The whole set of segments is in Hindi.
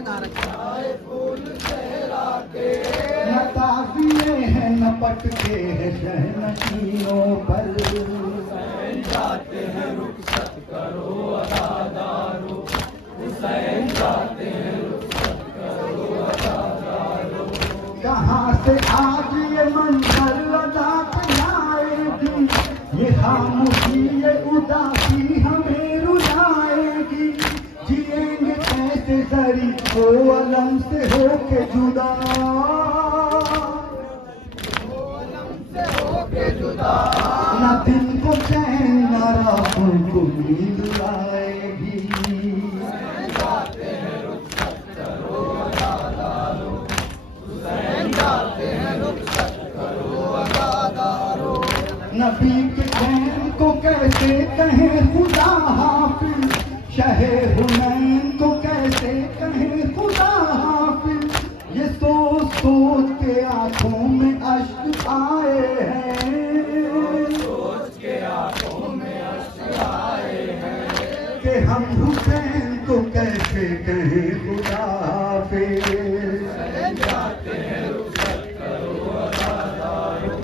न ताज़िए हैं न पटके हैं शहनशीनों पर, जाते हैं रुखसत करो अदादारो, हुसैन जाते हैं रुखसत करो अदादारो। कहाँ से आज ये मंजर लगा के आएगी, ये खामोशी ये उदासी हमें रुलाएगी। जिएंगे कैसे जरी को अलम से होके जुदा, न दिन को चैन न रातों को नींद आएगी। जाते हैं रुखसत करो अदादारो, हुसैन जाते हैं रुखसत करो अदादारो। नबी के चैन को कैसे कहें खुदा हाफिज, शहे हुनैन को कैसे कहें खुदा हाफिज। ये सोच सोच के आंखों में अश्क आए हैं, सोच के आंखों में अश्क आए हैं कि हम हुसैन को कैसे कहें खुदा हाफिज। जाते हैं रुखसत करो अदादारो,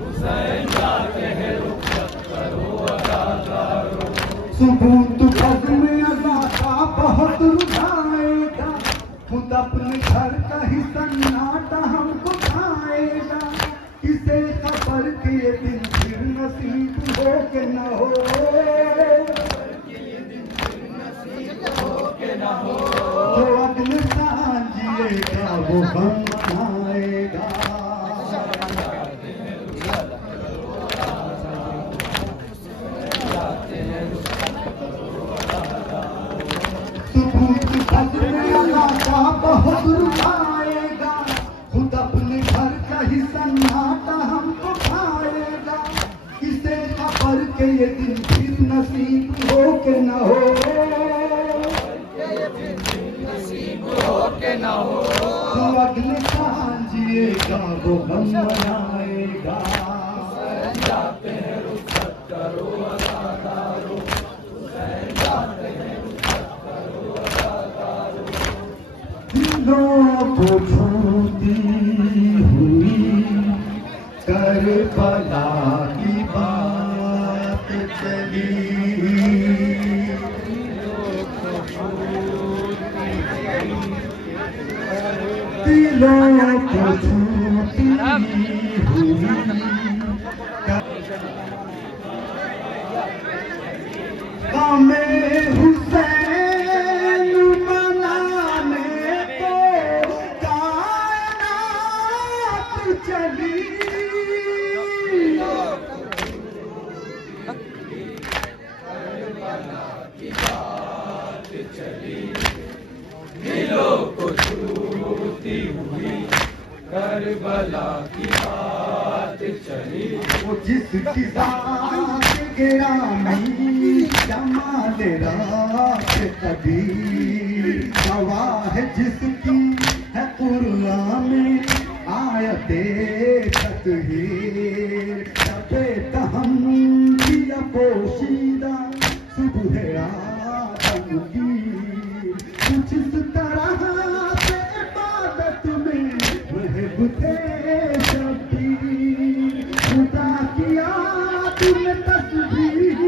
हुसैन जाते हैं रुखसत करो अदादारो। सुबूत बज़्म अज़ा का बहुत रुझाएगा, खुद अपने घर का ही सन्नाटा हमको खाएगा। किसे खबर कि ये दिन फिर नसीब हो के न हो, जो अगले साल जिएगा वो हम मनाएगा। सबूत बज़्म अज़ा का बहुत रुझाएगा, खुद अपने घर का ही सन्नाटा हमको खाएगा। किसे खबर के ये दिन फिर नसीब हो के न हो, के न हो जो अगले साल जिएगा वो हम मनाएगा। जाते हैं रुखसत करो अदादारो, हुसैन जाते हैं रुखसत करो अदादारो। दिलों को छूती हुई करबला की बात चली, दिलों को छूती हुई कामे हुसैन मनाने को कायनात चली। दिलों को छूती हुई करबला की बात चली। वो जिसकी जात गिरामी जमाल रात कभी, गवाह है जिसकी है कुरान में आयते तत्हीर। तबे तहम किया पोशीदा सुबह आदम की, कुछ इस तरह से इबादत में महब थे शब्बीर। खुदा किया तुमने तस्बीह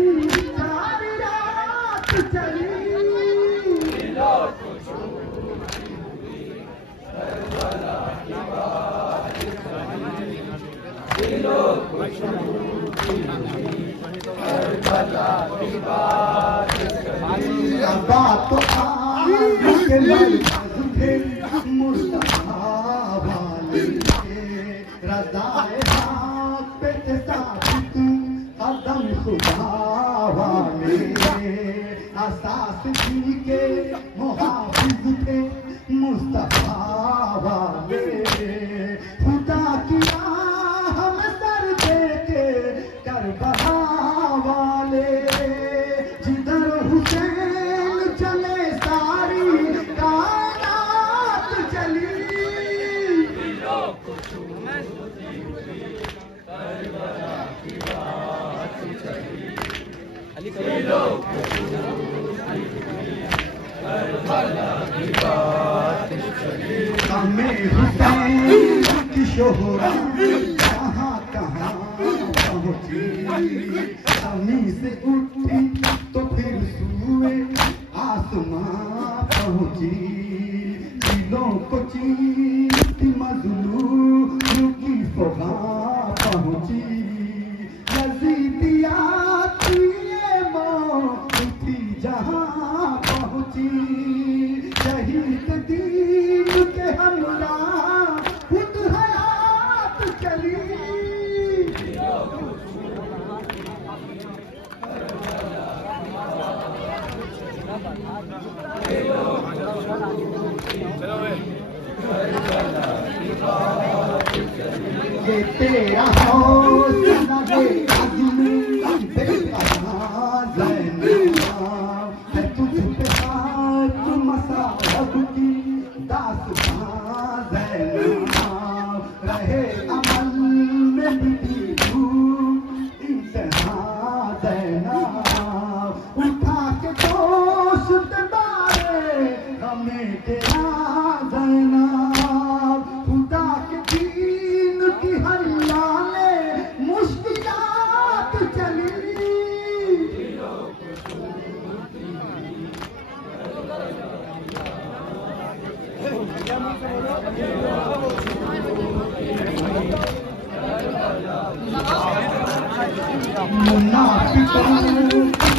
सारी रात चली। दिलों को छूती हुई करबला की बात चली। दिलों को छूती हुई करबला की बात चली। बात के मरकज़ थे मुस्तफा वाले, रज़ाए हक़ पे थे साबित कदम खुदा वाले। असास दी के मुहाफिज़ थे मुस्तफा वाले। खुदा किया हम सर दे के करबला वाले, जिधर हुसैन चले सारी कायनात चली। दिलों को छूती हुई करबला की बात चली। दिलों को छूती हुई करबला की बात हमें हुसैन की शोहरत कहाँ कहाँ पहुँची, हमी से उठी तो फिर सूए आसमां पहुँची, दिलों को चीरती मजलूम की फगा पहुँची, यज़ीदियात की ये मौत थी जहाँ पहुँची, शहीद दीन के हमरा खुद हयात चली। ये तेरा हौसला ये अज़्म बेपनाह ज़ैनब है, तुझ पे खाक मसाहब की दास्तां ज़ैनब, रहे अमल में भी तू इंतहा ज़ैनब, उठा के जोश दबारे हमें तेरा ज़ैनब, खुदा के दीन की हल्लाने मुश्किलात चली। मुनाफिकों का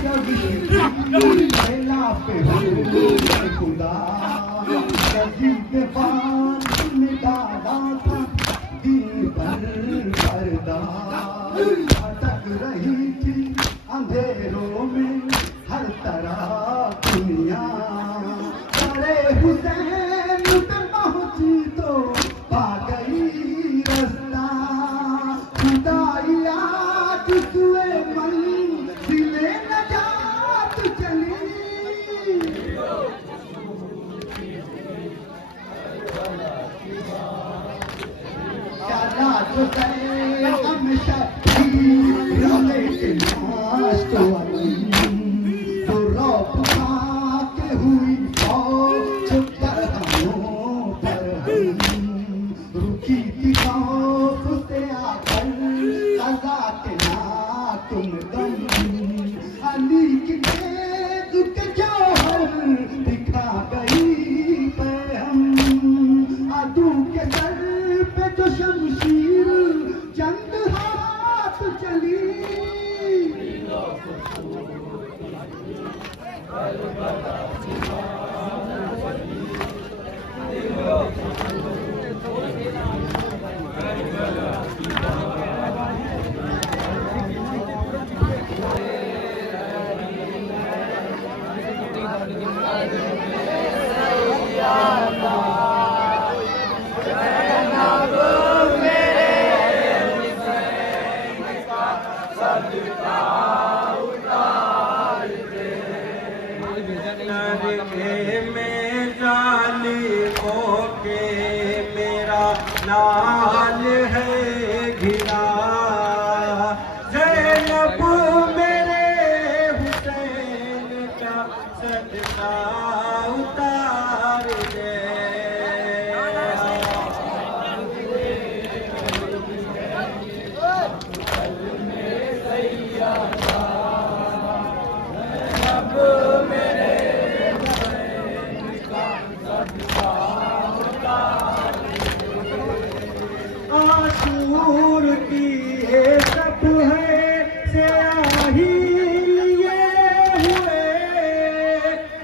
खिलाफ है खुदा, गजीबवान ने डाला था दीन पर पर्दा, भटक रही थी अंधेरों में हर तरह दुनिया, बड़े हुसैन पे पहुंची तो पा गई रास्ता, खुदाई आज सुए मंजिले नजात चली। शाला जो करे हमेशा रोले के नाश तो आई, तो रौब के हुई फौज तरहमों पर हम, रुकी थी खौफ से आकर सजा के ना तुम दम, अली की तेज के जौहर दिखा गई पैहम, अदू के सर पे जो शमशीर चंद हाथ चली। में जालिमों के मेरा लाल है घिरा, ज़ैनब मेरे हुसैन का सदका उतार दे। आशूर की ये सब है स्याही लिए हुए,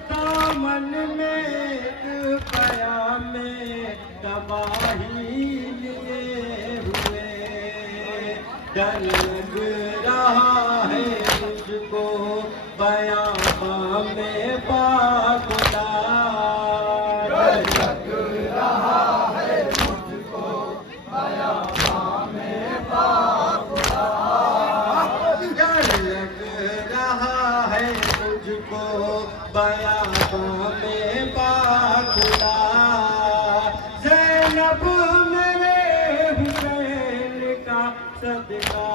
दामन में एक क़यामे तबाही लिए हुए, डर लग रहा है मुझको बयां में पागुला, डर लग रहा है मुझको बयां में पागुला, डर लग रहा है मुझको बयां में पागुला, ज़ैनब मेरे हुसैन का सदका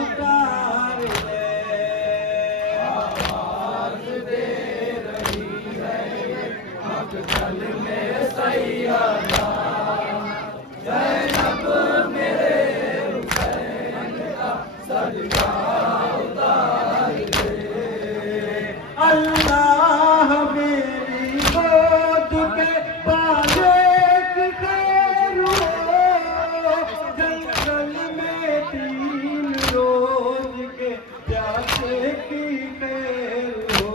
उतार दे। आवाज़ दे रही है मक़तल में सैयदा ज़ैनब मेरे हुसैन का सदका उतार दे। अल्लाह मेरी गोद के बालिक खैर हो, जंगल में 3 रोज के प्यासे की खैर हो।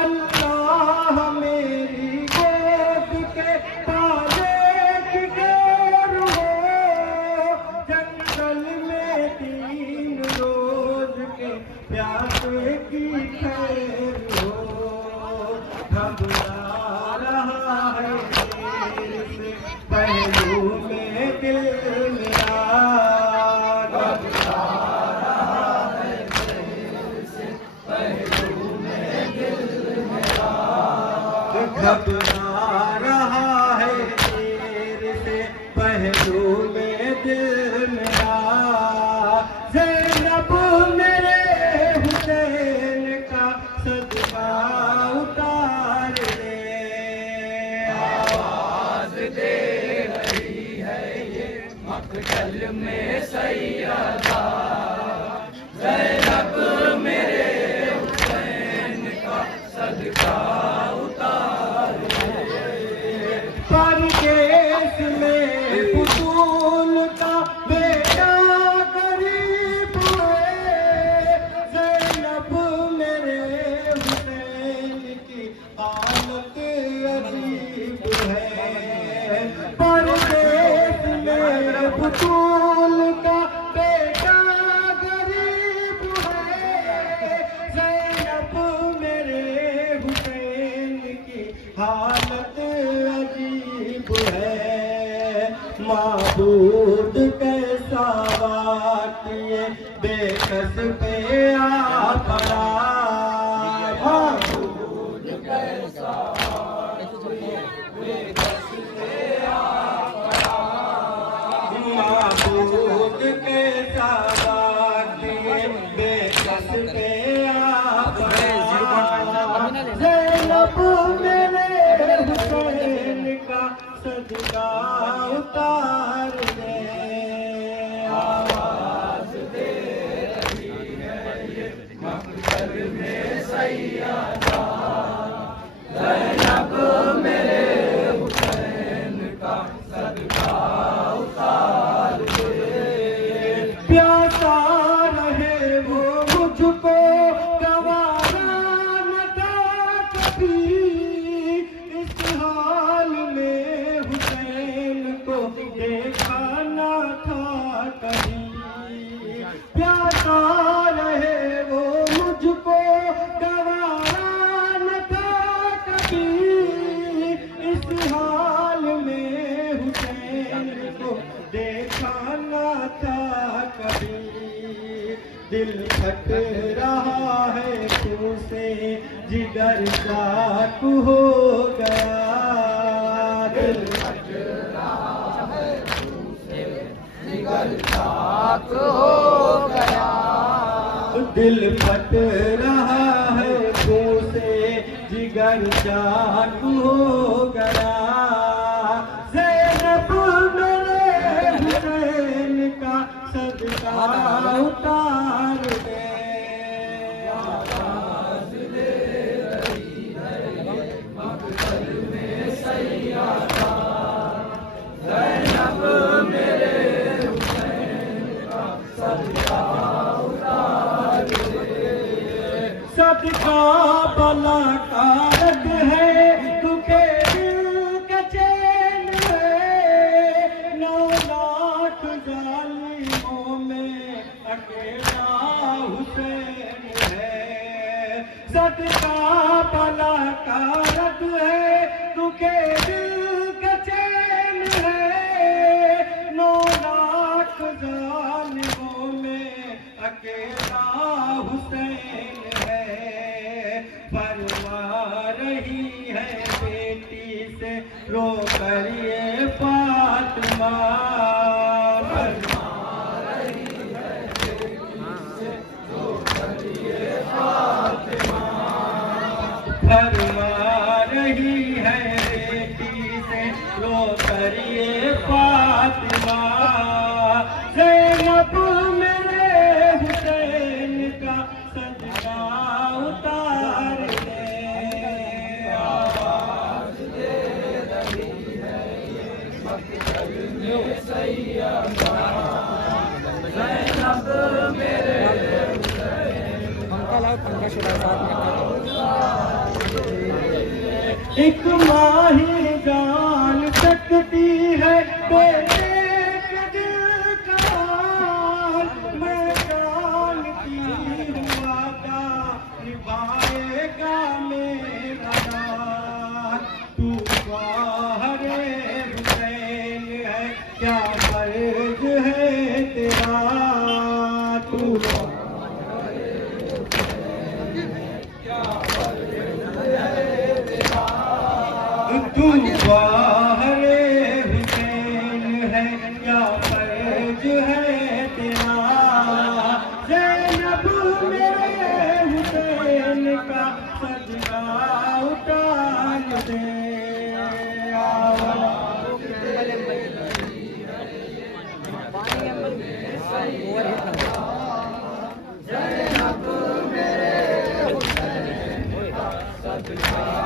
अल्लाह मेरी गोद के बालिक खैर हो, जंगल में 3 रोज के प्यासे की खैर हो। घबरा रहा है तेरे से पहलू में दिल मेरा, घबरा रहा है तेरे से पहलू में दिल मेरा, घबरा रहा है तेरे से पहलू में दिल मेरा। ज़ैनब मेरे हुसैन का सदका उतार दे। आवाज दे रही है ये मक्तल में सैयदा ज़ैनब मेरे हुसैन का सदका उतार दे। परदेश में फुसूल का बेटा गरीब है, ज़ैनब मेरे हुसैन की हालत अजीब है। परदेश में फुसूल का बेटा गरीब है, ज़ैनब मेरे हुसैन की हालत अजीब है। माबूद कैसा वाक़िए बेकस पे आ पड़ा, माबूद कैसा बेकस पे आ पड़ा। माबूद कैसा वाक़िए बेकस पे आ पड़ा। ज़ैनब मेरे हुसैन का सदका उतार दे। आवाज दे रही है ये मक्तल में सैयदा ज़ैनब मेरे हुसैन का सदका उतार दे। प्यासा रहे वो मुझको गवारा न था कभी, इस हाल में हुसैन को देखा न था कभी। प्यासा रहे वो मुझको गवारा न था कभी, इस हाल में हुसैन को देखा न था कभी। दिल फट रहा है तुमसे जिगर चाक हो गया, दिल फट रहा है तुमसे जिगर चाक हो गया। दिल फट रहा है तुमसे जिगर चाक हो गया। ज़ैनब मेरे हुसैन का सदका उतार दे। आवाज दे रही है ये मक्तल में सैयदा ज़ैनब मेरे हुसैन का सदका उतार दे। सदका भला कारक है दुखे दिल के चैन है, 9 लाख जालिमों में अकेला हुसैन है। सदका भला कारक है दुखे दिल के चैन है, 9 लाख जालिमों में अकेला हुसैन है। फरमा रही है बेटी से रो कर ये फातिमा, फरमा रही है बेटी से रो कर ये फातिमा। फरमा रही है बेटी तो करिए फातिमा, ज़ैनब मेरे हुसैन का सजदा उतार दे। आवाज़ दे रही है ये मक़तल में सैयदा, ज़ैनब मेरे हुसैन। पंखा लाओ, पंखा शुरू साथ में। एक माही जान सकती है बेटे के दिल का हाल, मैं जानती हूँ आका निभाएगा मेरा हाल। तू ज़ाहिरे हुसैन है, क्या फर्ज है तेरा, तू तू ज़ाहिरे हुसैन है, क्या फर्ज है तेरा, ज़ैनब मेरे हुसैन का सजदा उतार दे। ज़ैनब मेरे हुसैन का सजदा